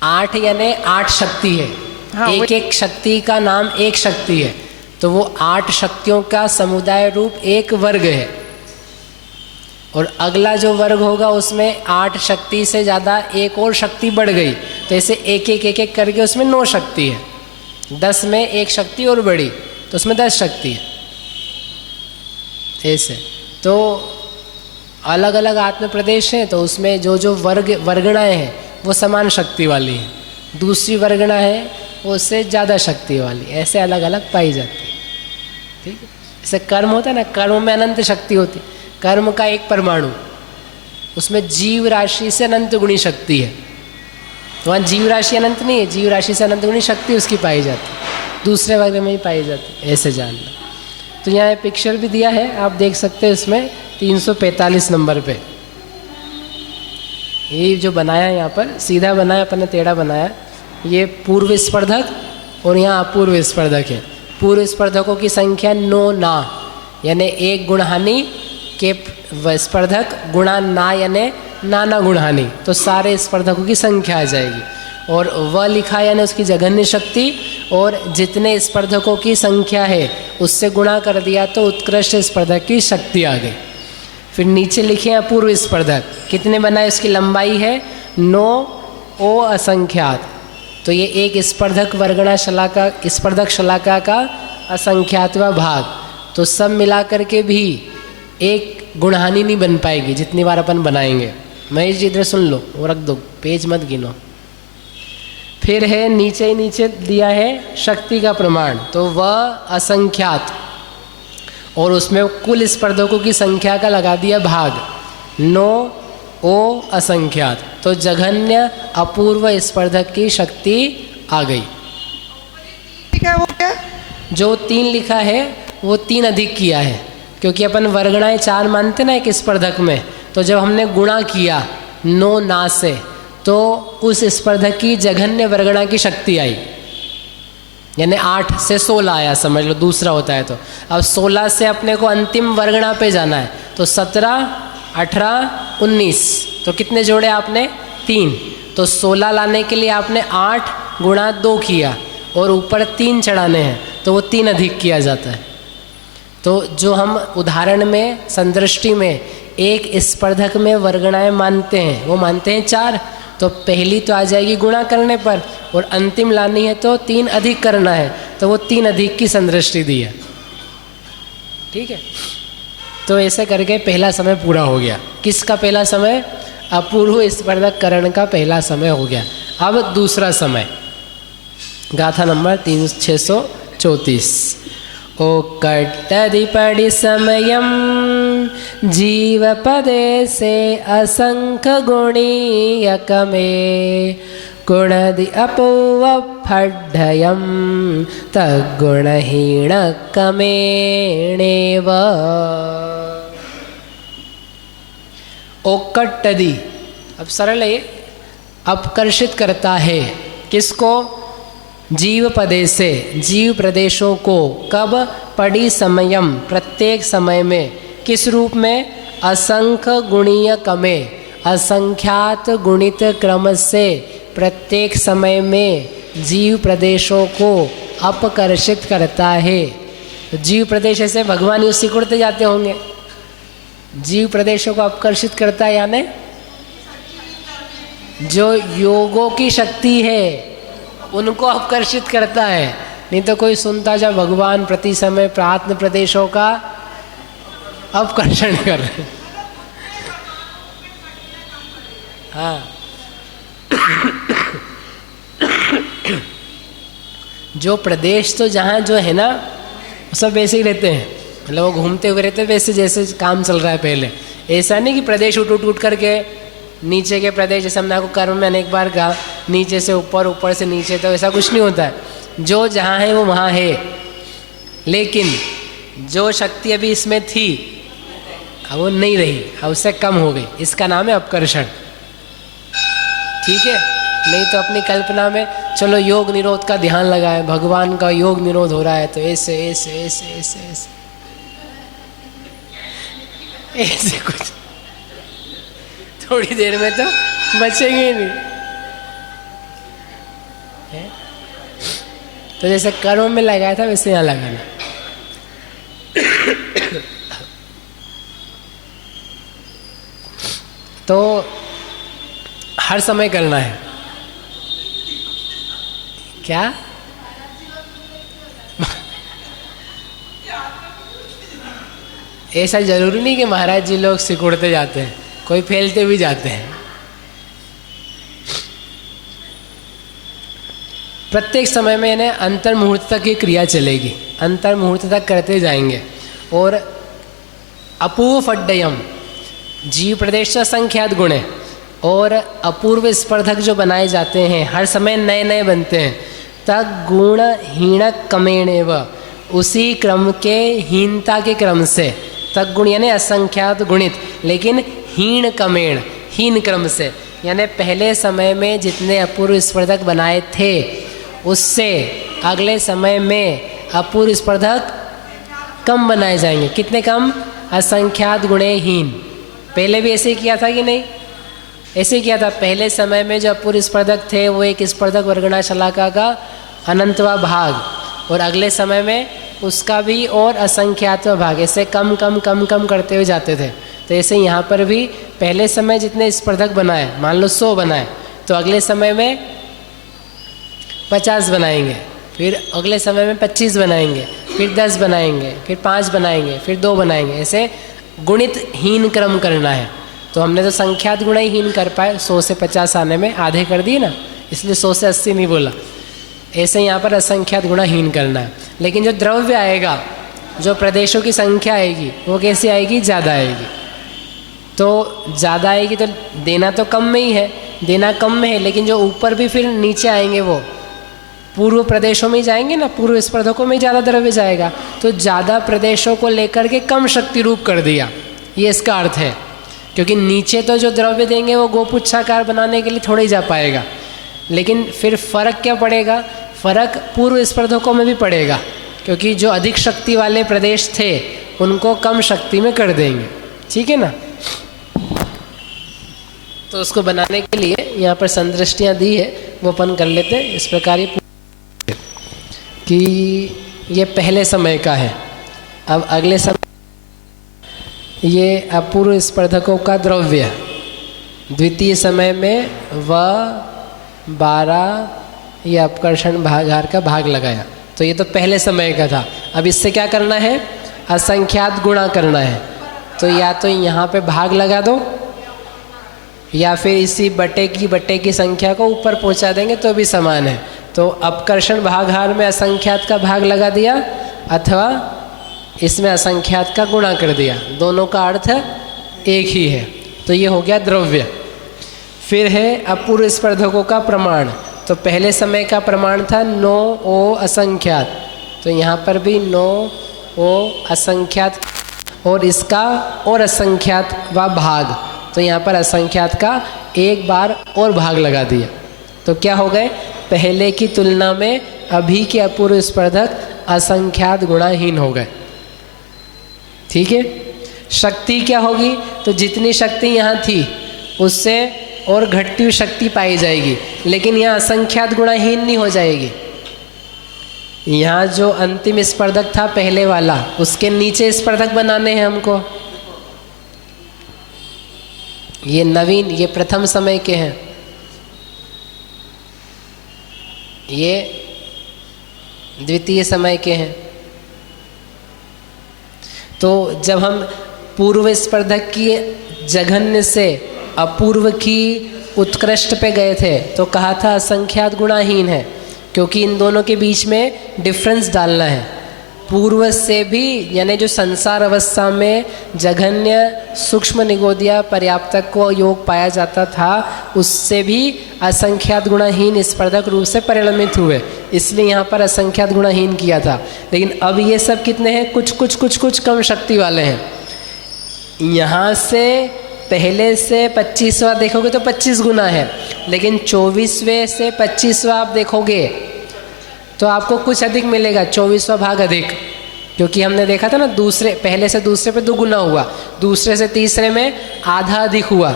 8 यानी 8 शक्ति है। हाँ, एक एक शक्ति का नाम एक शक्ति है, तो वो 8 शक्तियों का समुदाय रूप एक वर्ग है। और अगला जो वर्ग होगा उसमें 8 शक्ति से ज़्यादा एक और शक्ति बढ़ गई, तो ऐसे एक एक करके उसमें 9 शक्ति है। 10 में एक शक्ति और बढ़ी, तो उसमें 10 शक्ति है। ऐसे तो अलग अलग आत्म प्रदेश हैं, तो उसमें जो जो वर्गणाएँ हैं वो समान शक्ति वाली हैं। दूसरी वर्गणा है वो उससे ज़्यादा शक्ति वाली, ऐसे अलग अलग पाई जाती है। ठीक है, जैसे कर्म होता है ना, कर्म में अनंत शक्ति होती है। कर्म का एक परमाणु, उसमें जीव राशि से अनंत गुणी शक्ति है। तो वहाँ जीव राशि अनंत नहीं है, जीव राशि से अनंत गुणी शक्ति उसकी पाई जाती है, दूसरे वर्ग में ही पाई जाती है। ऐसे जानना। तो यहाँ पिक्चर भी दिया है, आप देख सकते हैं इसमें 345 नंबर पे। ये जो बनाया है यहाँ पर सीधा बनाया, अपन ने टेढ़ा बनाया, ये पूर्व स्पर्धक और यहाँ अपूर्व स्पर्धक है। पूर्व स्पर्धकों की संख्या 9 ना, यानी 1 गुणहानि के स्पर्धक गुणा ना यानी नाना गुणहानि, तो सारे स्पर्धकों की संख्या आ जाएगी। और व लिखा यानी उसकी जघन्य शक्ति, और जितने स्पर्धकों की संख्या है उससे गुणा कर दिया तो उत्कृष्ट स्पर्धक की शक्ति आ गई। फिर नीचे लिखे हैं अपूर्व स्पर्धक, कितने बनाए? उसकी लंबाई है 9 ओ असंख्यात, तो ये एक स्पर्धक वर्गणा शलाका, स्पर्धक शलाका का असंख्यातवा भाग, तो सब मिला करके भी एक गुणहानि नहीं बन पाएगी जितनी बार अपन बनाएंगे। महेश जी इधर सुन लो, वो रख दो, पेज मत गिनो। फिर है नीचे ही नीचे दिया है शक्ति का प्रमाण, तो वह असंख्यात, और उसमें कुल स्पर्धकों की संख्या का लगा दिया भाग 9 ओ असंख्यात, तो जघन्य अपूर्व स्पर्धक की शक्ति आ गई। क्या वो क्या? जो 3 लिखा है वो 3 अधिक किया है, क्योंकि अपन वर्गणाएं 4 मानते ना एक स्पर्धक में, तो जब हमने गुणा किया 9 ना से, तो उस स्पर्धक की जघन्य वर्गणा की शक्ति आई, यानी 8 से 16 आया, समझ लो दूसरा होता है। तो अब 16 से अपने को अंतिम वर्गणा पे जाना है, तो 17, 18, 19, तो कितने जोड़े आपने? 3। तो 16 लाने के लिए आपने 8 गुणा 2 किया, और ऊपर 3 चढ़ाने हैं, तो वो 3 अधिक किया जाता है। तो जो हम उदाहरण में संदृष्टि में एक स्पर्धक में वर्गणाएं मानते हैं, वो मानते हैं 4, तो पहली तो आ जाएगी गुणा करने पर, और अंतिम लानी है तो 3 अधिक करना है, तो वो 3 अधिक की संदृष्टि दी है। ठीक है, तो ऐसे करके पहला समय पूरा हो गया। किसका पहला समय? अपूर्व स्पर्धक करण का पहला समय हो गया। अब दूसरा समय, गाथा नंबर 634। ओ कट्टदिपड़ि समयम जीवपदे से असंख्य गुणीयकमे गुणदि अपूवफड्ढयं तद्गुणहीणकमेणेव। ओकट्टदि, अब सरल है, अपकर्षित करता है। किसको? जीव पदे से, जीव प्रदेशों को। कब? पड़ी समयम, प्रत्येक समय में। किस रूप में? असंख्य गुणीय कमे, असंख्यात गुणित क्रम से प्रत्येक समय में जीव प्रदेशों को अपकर्षित करता है। जीव प्रदेश ऐसे भगवान ही सिकुड़ते जाते होंगे। जीव प्रदेशों को अपकर्षित करता है, यानी जो योगों की शक्ति है उनको अपकर्षित करता है। नहीं तो कोई सुनता जब भगवान प्रति समय प्रात्न प्रदेशों का अपकर्षण कर रहे। हाँ, जो प्रदेश तो जहाँ जो है ना, सब वैसे ही रहते हैं, मतलब वो घूमते हुए रहते हैं वैसे जैसे काम चल रहा है पहले। ऐसा नहीं कि प्रदेश उठ करके नीचे के प्रदेश, जैसे हमने आपको कर्म में अनेक बार कहा, नीचे से ऊपर, ऊपर से नीचे, तो ऐसा कुछ नहीं होता है। जो जहाँ है वो वहाँ है, लेकिन जो शक्ति अभी इसमें थी अब वो नहीं रही, अब उससे कम हो गई। इसका नाम है अपकर्षण। ठीक है, नहीं तो अपनी कल्पना में चलो योग निरोध का ध्यान लगाए, भगवान का योग निरोध हो रहा है तो ऐसे ऐसे ऐसे ऐसे ऐसे ऐसे कुछ थोड़ी देर में तो बचेंगे ही नहीं है? तो जैसे कर्म में लगाया था वैसे यहाँ लगाना। तो हर समय करना है। क्या? ऐसा जरूरी नहीं कि महाराज जी लोग सिकुड़ते जाते हैं, कोई फैलते भी जाते हैं। प्रत्येक समय में इन्हें अंतर मुहूर्त तक की क्रिया चलेगी, अंतर मुहूर्त तक करते जाएंगे। और अपूर्व फड्डयम, जीव प्रदेश असंख्यात गुण है, और अपूर्व स्पर्धक जो बनाए जाते हैं हर समय नए नए बनते हैं। तग गुण हीणक कमेणेव, उसी क्रम के हीनता के क्रम से, तग गुण यानी असंख्यात गुणित, लेकिन हीण कमेण, हीन क्रम से, यानी पहले समय में जितने अपूर्व स्पर्धक बनाए थे उससे अगले समय में अपूर्व स्पर्धक कम बनाए जाएंगे। कितने कम? असंख्यात गुणे हीन। पहले भी ऐसे ही किया था कि नहीं? ऐसे ही किया था। पहले समय में जो अपूर्व स्पर्धक थे वो एक स्पर्धक वर्गणा शलाका का अनंतवा भाग, और अगले समय में उसका भी और असंख्यातवा भाग, ऐसे कम कम कम कम करते हुए जाते थे। तो ऐसे यहाँ पर भी पहले समय जितने स्पर्धक बनाए, मान लो 100 बनाए, तो अगले समय में 50 बनाएंगे, फिर अगले समय में 25 बनाएंगे, फिर 10 बनाएंगे, फिर 5 बनाएंगे, फिर 2 बनाएंगे। ऐसे गुणित हीन क्रम करना है। तो हमने तो संख्यात गुणा ही हीन कर पाए, 100 से 50 आने में आधे कर दिए ना, इसलिए 100 से 80 नहीं बोला। ऐसे यहाँ पर असंख्यात गुणा हीन करना है। लेकिन जो द्रव्य आएगा, जो प्रदेशों की संख्या आएगी, वो कैसे आएगी? ज़्यादा आएगी। तो ज़्यादा आएगी तो देना तो कम में ही है, देना कम में है, लेकिन जो ऊपर भी फिर नीचे आएंगे वो पूर्व प्रदेशों में ही जाएंगे ना, पूर्व स्पर्धकों में ज़्यादा द्रव्य जाएगा। तो ज़्यादा प्रदेशों को लेकर के कम शक्ति रूप कर दिया, ये इसका अर्थ है। क्योंकि नीचे तो जो द्रव्य देंगे वो गोपुच्छाकार बनाने के लिए थोड़ा ही जा पाएगा, लेकिन फिर फर्क क्या पड़ेगा? फर्क पूर्व स्पर्धकों में भी पड़ेगा, क्योंकि जो अधिक शक्ति वाले प्रदेश थे उनको कम शक्ति में कर देंगे। ठीक है ना? तो उसको बनाने के लिए यहाँ पर संदृष्टियाँ दी है, वो अपन कर लेते हैं। इस प्रकार ये कि ये पहले समय का है। अब अगले समय ये अपूर्व स्पर्धकों का द्रव्य, द्वितीय समय में व 12 ये अपकर्षण भागाहार का भाग लगाया। तो ये तो पहले समय का था। अब इससे क्या करना है? असंख्यात गुणा करना है। तो या तो यहाँ पे भाग लगा दो या फिर इसी बटे की संख्या को ऊपर पहुँचा देंगे तो भी समान है। तो अपकर्षण भागाहार में असंख्यात का भाग लगा दिया अथवा इसमें असंख्यात का गुणा कर दिया, दोनों का अर्थ एक ही है। तो ये हो गया द्रव्य। फिर है अपूर्व स्पर्धकों का प्रमाण। तो पहले समय का प्रमाण था 9 ओ असंख्यात, तो यहाँ पर भी 9 ओ असंख्यात और इसका और असंख्यात व भाग। तो यहाँ पर असंख्यात का एक बार और भाग लगा दिया। तो क्या हो गए? पहले की तुलना में अभी के अपूर्व स्पर्धक असंख्यात गुणाहीन हो गए। ठीक है। शक्ति क्या होगी? तो जितनी शक्ति यहाँ थी उससे और घटती हुई शक्ति पाई जाएगी, लेकिन यहाँ असंख्यात गुणाहीन नहीं हो जाएगी। यहाँ जो अंतिम स्पर्धक था पहले वाला, उसके नीचे स्पर्धक बनाने हैं हमको। ये नवीन, ये प्रथम समय के हैं, ये द्वितीय समय के हैं। तो जब हम पूर्व स्पर्धक की जघन्य से अपूर्व की उत्कृष्ट पे गए थे तो कहा था असंख्यात गुणाहीन है, क्योंकि इन दोनों के बीच में डिफरेंस डालना है। पूर्व से भी यानी जो संसार अवस्था में जघन्य सूक्ष्म निगोदिया पर्याप्तक को योग पाया जाता था, उससे भी असंख्यात गुणाहीन स्पर्धक रूप से परिणमित हुए, इसलिए यहाँ पर असंख्यात गुणाहीन किया था। लेकिन अब ये सब कितने हैं? कुछ कम शक्ति वाले हैं। यहाँ से पहले से 25वां देखोगे तो 25 गुना है, लेकिन 24वें से 25वां आप देखोगे तो आपको कुछ अधिक मिलेगा, 24वां भाग अधिक। क्योंकि हमने देखा था ना, पहले से दूसरे पे 2 गुना हुआ, दूसरे से तीसरे में आधा अधिक हुआ,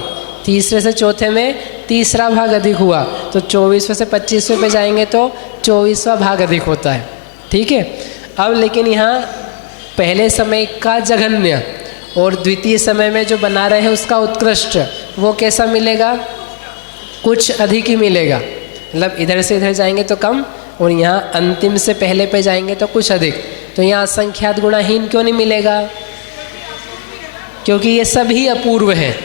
तीसरे से चौथे में तीसरा भाग अधिक हुआ। तो 24वें से 25वें पे जाएंगे तो 24वां भाग अधिक होता है। ठीक है। अब लेकिन यहाँ पहले समय का जघन्य और द्वितीय समय में जो बना रहे हैं उसका उत्कृष्ट, वो कैसा मिलेगा? कुछ अधिक ही मिलेगा। मतलब इधर से इधर जाएंगे तो कम, और यहाँ अंतिम से पहले पे जाएंगे तो कुछ अधिक। तो यहाँ असंख्यात गुणाहीन क्यों नहीं मिलेगा? क्योंकि ये सभी अपूर्व है।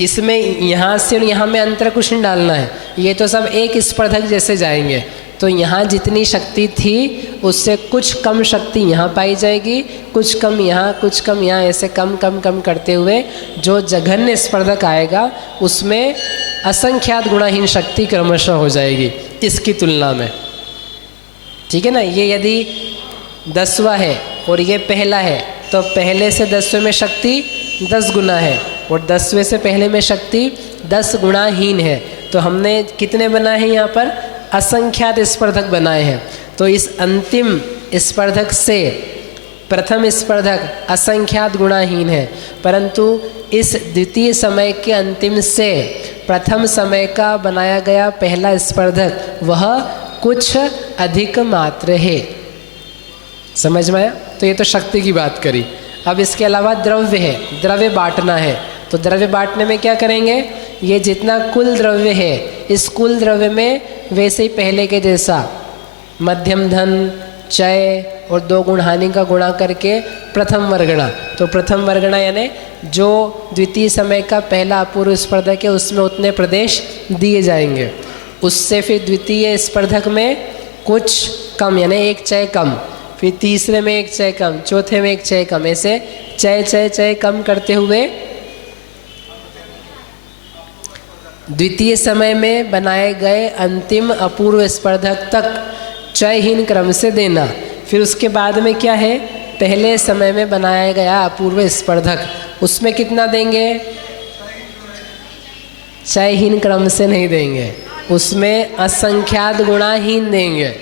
इसमें यहाँ से और यहाँ में अंतर कुछ नहीं डालना है, ये तो सब एक स्पर्धक जैसे जाएंगे। तो यहाँ जितनी शक्ति थी उससे कुछ कम शक्ति यहाँ पाई जाएगी, कुछ कम यहाँ, कुछ कम यहाँ, ऐसे कम कम कम करते हुए जो जघन्य स्पर्धक आएगा उसमें असंख्यात गुणाहीन शक्ति क्रमशः हो जाएगी इसकी तुलना में। ठीक है ना। ये यदि 10वां है और ये पहला है तो पहले से 10वें में शक्ति 10 गुना है और 10वें से पहले में शक्ति 10 गुणाहीन है। तो हमने कितने बनाए हैं? यहाँ पर असंख्यात स्पर्धक बनाए हैं। तो इस अंतिम स्पर्धक से प्रथम स्पर्धक असंख्यात गुणाहीन है, परंतु इस द्वितीय समय के अंतिम से प्रथम समय का बनाया गया पहला स्पर्धक वह कुछ अधिक मात्र है। समझ में आया? तो ये तो शक्ति की बात करी। अब इसके अलावा द्रव्य है, द्रव्य बांटना है। तो द्रव्य बांटने में क्या करेंगे? ये जितना कुल द्रव्य है, इस कुल द्रव्य में वैसे ही पहले के जैसा मध्यम धन, चय और 2 गुण हानि का गुणा करके प्रथम वर्गणा। तो प्रथम वर्गणा यानी जो द्वितीय समय का पहला अपूर्व स्पर्धक है उसमें उतने प्रदेश दिए जाएंगे। उससे फिर द्वितीय स्पर्धक में कुछ कम यानी 1 चय कम, फिर तीसरे में 1 चय कम, चौथे में 1 चय कम, ऐसे चय कम करते हुए द्वितीय समय में बनाए गए अंतिम अपूर्व स्पर्धक तक चयहीन क्रम से देना। फिर उसके बाद में क्या है? पहले समय में बनाया गया अपूर्व स्पर्धक, उसमें कितना देंगे? चयहीन क्रम से नहीं देंगे, उसमें असंख्यात गुणाहीन देंगे।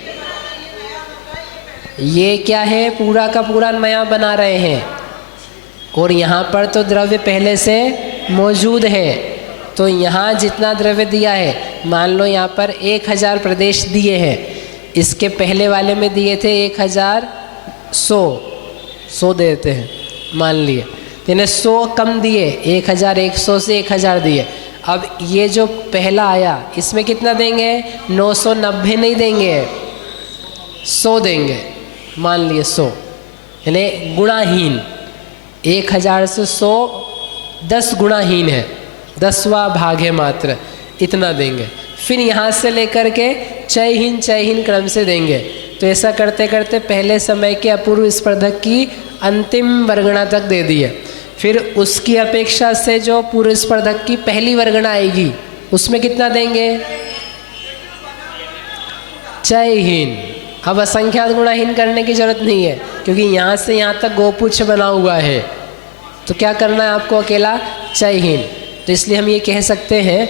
ये क्या है? पूरा का पूरा नया बना रहे हैं और यहाँ पर तो द्रव्य पहले से मौजूद है। तो यहाँ जितना द्रव्य दिया है, मान लो यहाँ पर 1000 प्रदेश दिए हैं, इसके पहले वाले में दिए थे 1100 देते हैं मान लिए, यानी 100 कम दिए, 1100 से 1000 दिए, अब ये जो पहला आया इसमें कितना देंगे? 990 नहीं देंगे, 100 देंगे। मान लिए 100 यानी गुणाहीन। 1000 से 100 10 गुणाहीन है, 10वां भाग है मात्र, इतना देंगे। फिर यहाँ से लेकर के चयहीन क्रम से देंगे। तो ऐसा करते करते पहले समय के अपूर्व स्पर्धक की अंतिम वर्गणा तक दे दी है। फिर उसकी अपेक्षा से जो पूर्व स्पर्धक की पहली वर्गणा आएगी उसमें कितना देंगे? चयहीन। अब असंख्यात गुणाहीन करने की जरूरत नहीं है, क्योंकि यहाँ से यहाँ तक गोपुच्छ बना हुआ है। तो क्या करना है आपको? अकेला चयहीन। तो इसलिए हम ये कह सकते हैं,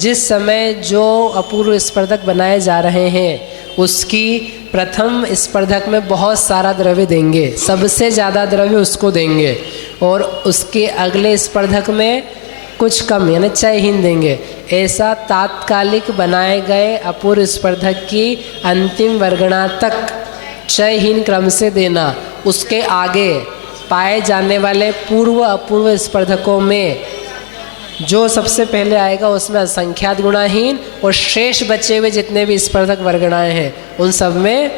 जिस समय जो अपूर्व स्पर्धक बनाए जा रहे हैं उसकी प्रथम स्पर्धक में बहुत सारा द्रव्य देंगे, सबसे ज़्यादा द्रव्य उसको देंगे, और उसके अगले स्पर्धक में कुछ कम यानी चयहीन देंगे। ऐसा तात्कालिक बनाए गए अपूर्व स्पर्धक की अंतिम वर्गणा तक चयहीन क्रम से देना। उसके आगे पाए जाने वाले पूर्व अपूर्व स्पर्धकों में जो सबसे पहले आएगा उसमें असंख्यात गुणाहीन, और शेष बचे हुए जितने भी स्पर्धक वर्गणाएं हैं उन सब में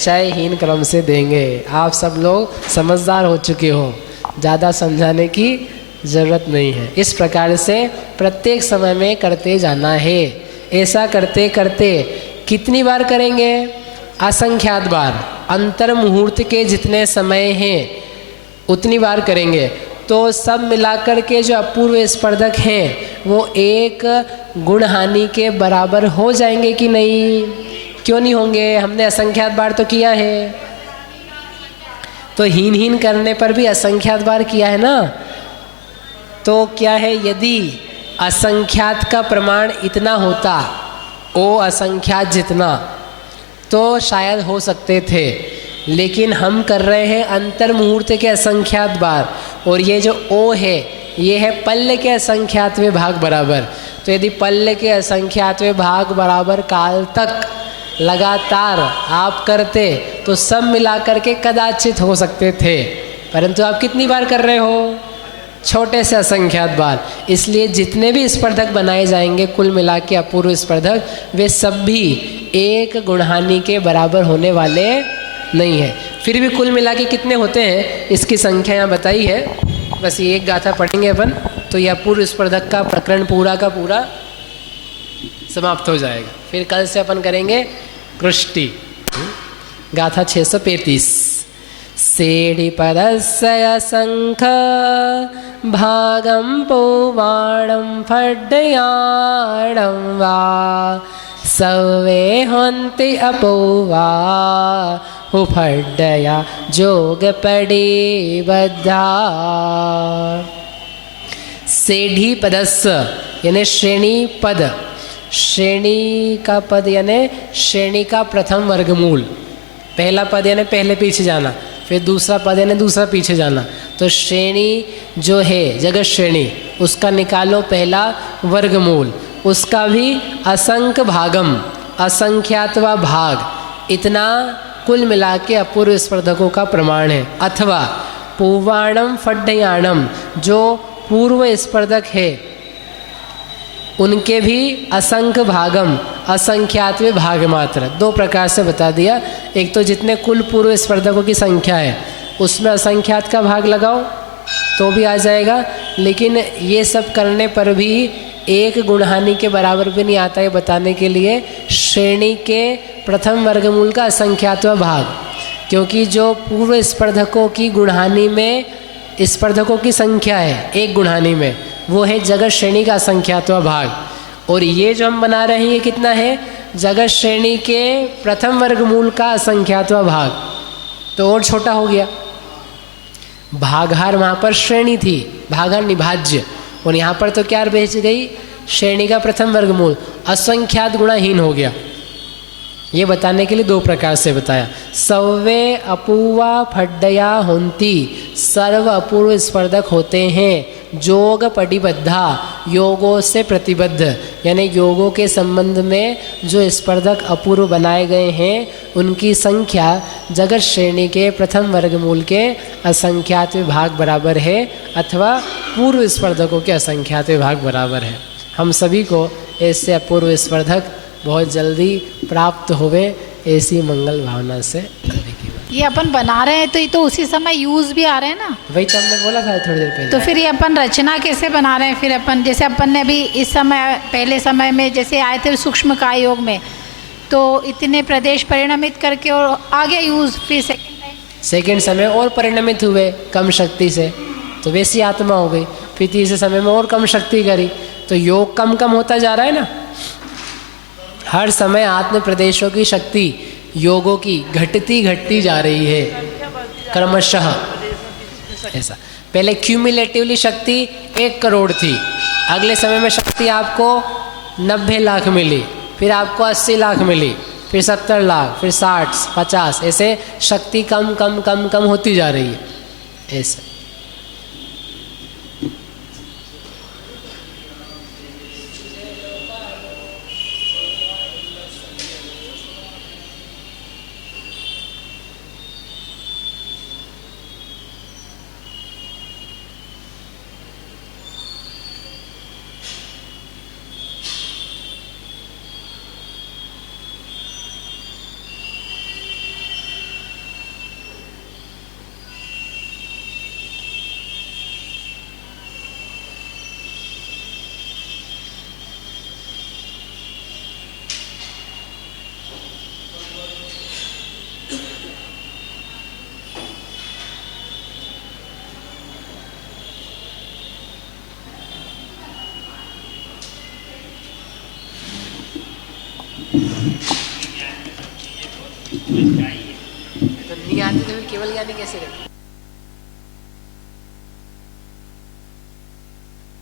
चयहीन क्रम से देंगे। आप सब लोग समझदार हो चुके हो, ज़्यादा समझाने की ज़रूरत नहीं है। इस प्रकार से प्रत्येक समय में करते जाना है। ऐसा करते करते कितनी बार करेंगे? असंख्यात बार। अंतर मुहूर्त के जितने समय हैं उतनी बार करेंगे। तो सब मिलाकर के जो अपूर्व स्पर्धक हैं वो एक गुणहानि के बराबर हो जाएंगे कि नहीं? क्यों नहीं होंगे? हमने असंख्यात बार तो किया है। तो हीन करने पर भी असंख्यात बार किया है ना। तो क्या है, यदि असंख्यात का प्रमाण इतना होता, ओ असंख्यात जितना, तो शायद हो सकते थे। लेकिन हम कर रहे हैं अंतर मुहूर्त के असंख्यात बार, और ये जो ओ है ये है पल्ल के असंख्यातवें भाग बराबर। तो यदि पल्ल के असंख्यातवें भाग बराबर काल तक लगातार आप करते तो सब मिलाकर के कदाचित हो सकते थे, परंतु आप कितनी बार कर रहे हो? छोटे से असंख्यात बार। इसलिए जितने भी स्पर्धक बनाए जाएंगे कुल मिला के अपूर्व स्पर्धक, वे सब भी एक गुणहानि के बराबर होने वाले नहीं है। फिर भी कुल मिला के कितने होते हैं इसकी संख्या यहाँ बताई है। बस ये एक गाथा पढ़ेंगे अपन तो यह अपूर्व स्पर्धक का प्रकरण पूरा का पूरा समाप्त हो जाएगा। फिर कल से अपन करेंगे कृष्टि। गाथा 635। सेडिपदस्य असंख भागं पुवाणं फड्डयाणं वा सवे हन्ति अपोवा उफड्डया जोगपड़ी बद्धा। सेढ़ी पदस्य यानी श्रेणी पद। श्रेणी का पद यानी श्रेणी का प्रथम वर्गमूल। पहला पद यानी पहले पीछे जाना, फिर दूसरा पद यानी दूसरा पीछे जाना। तो श्रेणी जो है जगत श्रेणी, उसका निकालो पहला वर्गमूल, उसका भी असंख्य भागम, असंख्यातवा भाग, इतना कुल मिला के अपूर्व स्पर्धकों का प्रमाण है। अथवा पूर्वाणम फड्डयाणम, जो पूर्व स्पर्धक है उनके भी असंख्य भागम, असंख्यातवे भाग मात्र। दो प्रकार से बता दिया। एक तो जितने कुल पूर्व स्पर्धकों की संख्या है उसमें असंख्यात का भाग लगाओ तो भी आ जाएगा, लेकिन ये सब करने पर भी एक गुणहानि के बराबर भी नहीं आता है बताने के लिए श्रेणी के प्रथम वर्गमूल का असंख्यातवा भाग। क्योंकि जो पूर्व स्पर्धकों की गुणहानि में स्पर्धकों की संख्या है एक गुणहानि में, वो है जगत श्रेणी का असंख्यातवा भाग। और ये जो हम बना रहे हैं ये कितना है? जगत श्रेणी के प्रथम वर्गमूल का असंख्यातवा भाग, तो और छोटा हो गया। भागहार वहाँ पर श्रेणी थी, भागहार निभाज्य, और यहाँ पर तो क्या भेज गई? श्रेणी का प्रथम वर्गमूल, असंख्यात गुणाहीन हो गया। ये बताने के लिए दो प्रकार से बताया। सव्वे अपूवा फड्डया होंती, सर्व अपूर्व स्पर्धक होते हैं जोग पटिबद्धा, योगों से प्रतिबद्ध, यानी योगों के संबंध में जो स्पर्धक अपूर्व बनाए गए हैं उनकी संख्या जगत श्रेणी के प्रथम वर्गमूल के असंख्यात भाग बराबर है, अथवा पूर्व स्पर्धकों के असंख्यात भाग बराबर है। हम सभी को इससे अपूर्व स्पर्धक बहुत जल्दी प्राप्त होवे, ऐसी मंगल भावना से करने की बात। ये अपन बना रहे हैं तो ये तो उसी समय यूज भी आ रहे हैं ना, वही तो हमने बोला था थोड़ी देर पहले। तो फिर ये अपन रचना कैसे बना रहे हैं? फिर अपन जैसे अपन ने अभी इस समय पहले समय में जैसे आए थे सूक्ष्म काय योग में, तो इतने प्रदेश परिणमित करके और आगे यूज, फिर सेकंड समय और परिणमित हुए कम शक्ति से, तो वैसी आत्मा हो गई। फिर तीसरे समय में और कम शक्ति करी, तो योग कम कम होता जा रहा है ना। हर समय आत्म प्रदेशों की शक्ति योगों की घटती जा रही है क्रमशः। ऐसा पहले क्यूमुलेटिवली शक्ति 1 करोड़ थी, अगले समय में शक्ति आपको 90 लाख मिली, फिर आपको 80 लाख मिली, फिर 70 लाख, फिर 60, 50, ऐसे शक्ति कम कम कम कम होती जा रही है। ऐसे तो नहीं आती तो फिर केवल ज्ञानी कैसे रहे?